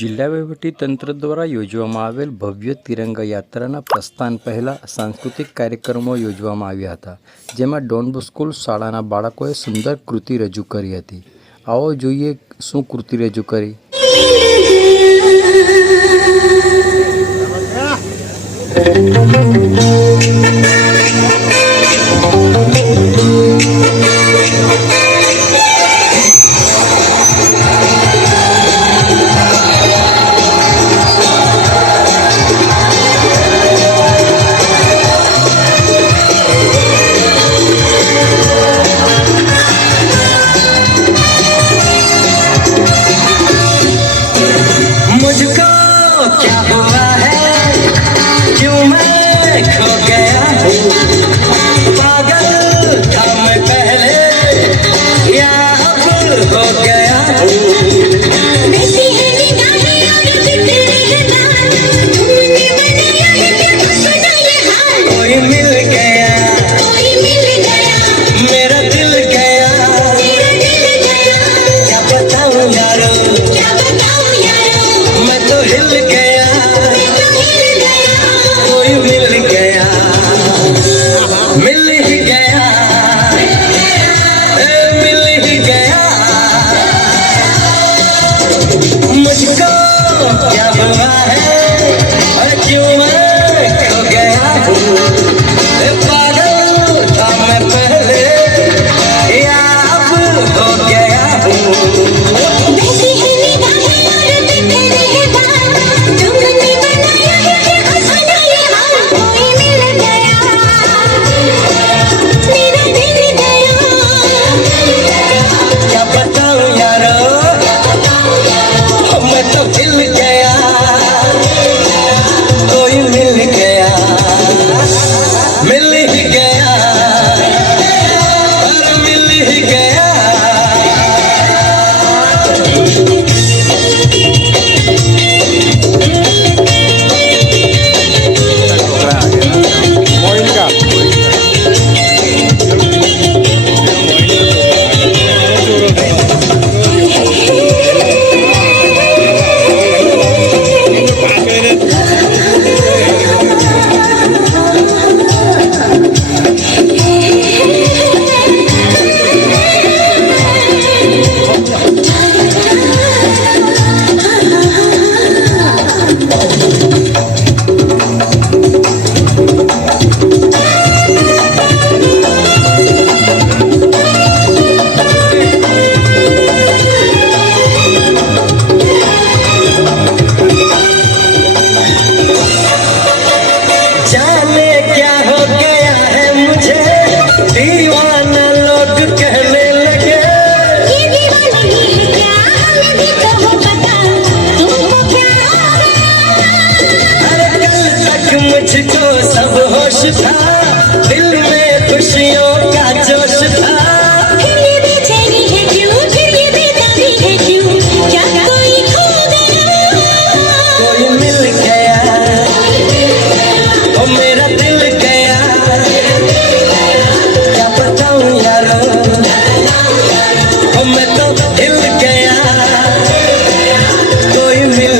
જિલ્લા વહીવટીતંત્ર દ્વારા યોજવામાં આવેલ ભવ્ય તિરંગા યાત્રાના પ્રસ્થાન પહેલાં સાંસ્કૃતિક કાર્યક્રમો યોજવામાં આવ્યા હતા, જેમાં ડોન બોસ્કો શાળાના બાળકોએ સુંદર કૃતિ રજૂ કરી હતી. આવો જોઈએ શું કૃતિ રજૂ કરી. मुझको क्या हुआ है, क्यों मैं खो गया हूँ, पागल था मैं पहले या अब हो गया हूँ. वैसी है निगाहें और तेरे जबान, तुमने बनाया है क्या अपना ये हाल. कोई मिल गया, मेरा दिल गया, क्या बताऊं यारो, मैं तो हिल गया, कोई मिल गया, मिल ही गया, मिल ही गया. मुझको क्या हुआ है और क्यों मैं खो गया हूँ, पागल था मैं पहले या अब हो गया हूँ. वैसी है निगाहें और तेरे बाल, तुमने बनाया है क्या अपना ये हाल. कोई मिल गया, मेरा दिल गया, क्या बताऊं यारो, मैं तो हिल गया, कोई मिल गया, मिल ही गया, और मिल ही गया. जाने क्या हो गया है मुझे, दीवाना लोग कहने लगे. ये दीवानगी है क्या, हमें भी तो हो पता, तुमको क्या हो गया. अरे कल तक मुझको सब होश था, दिल में खुशियों का जोश था. फिर ये बेचैनी है क्यों, फिर ये बेताबी है क्यों, क्या कोई खो गया. कोई मिल गया, ओ मेरा दिल गया, क्या बताऊं यारो, ओ मैं तो हिल गया, कोई मिल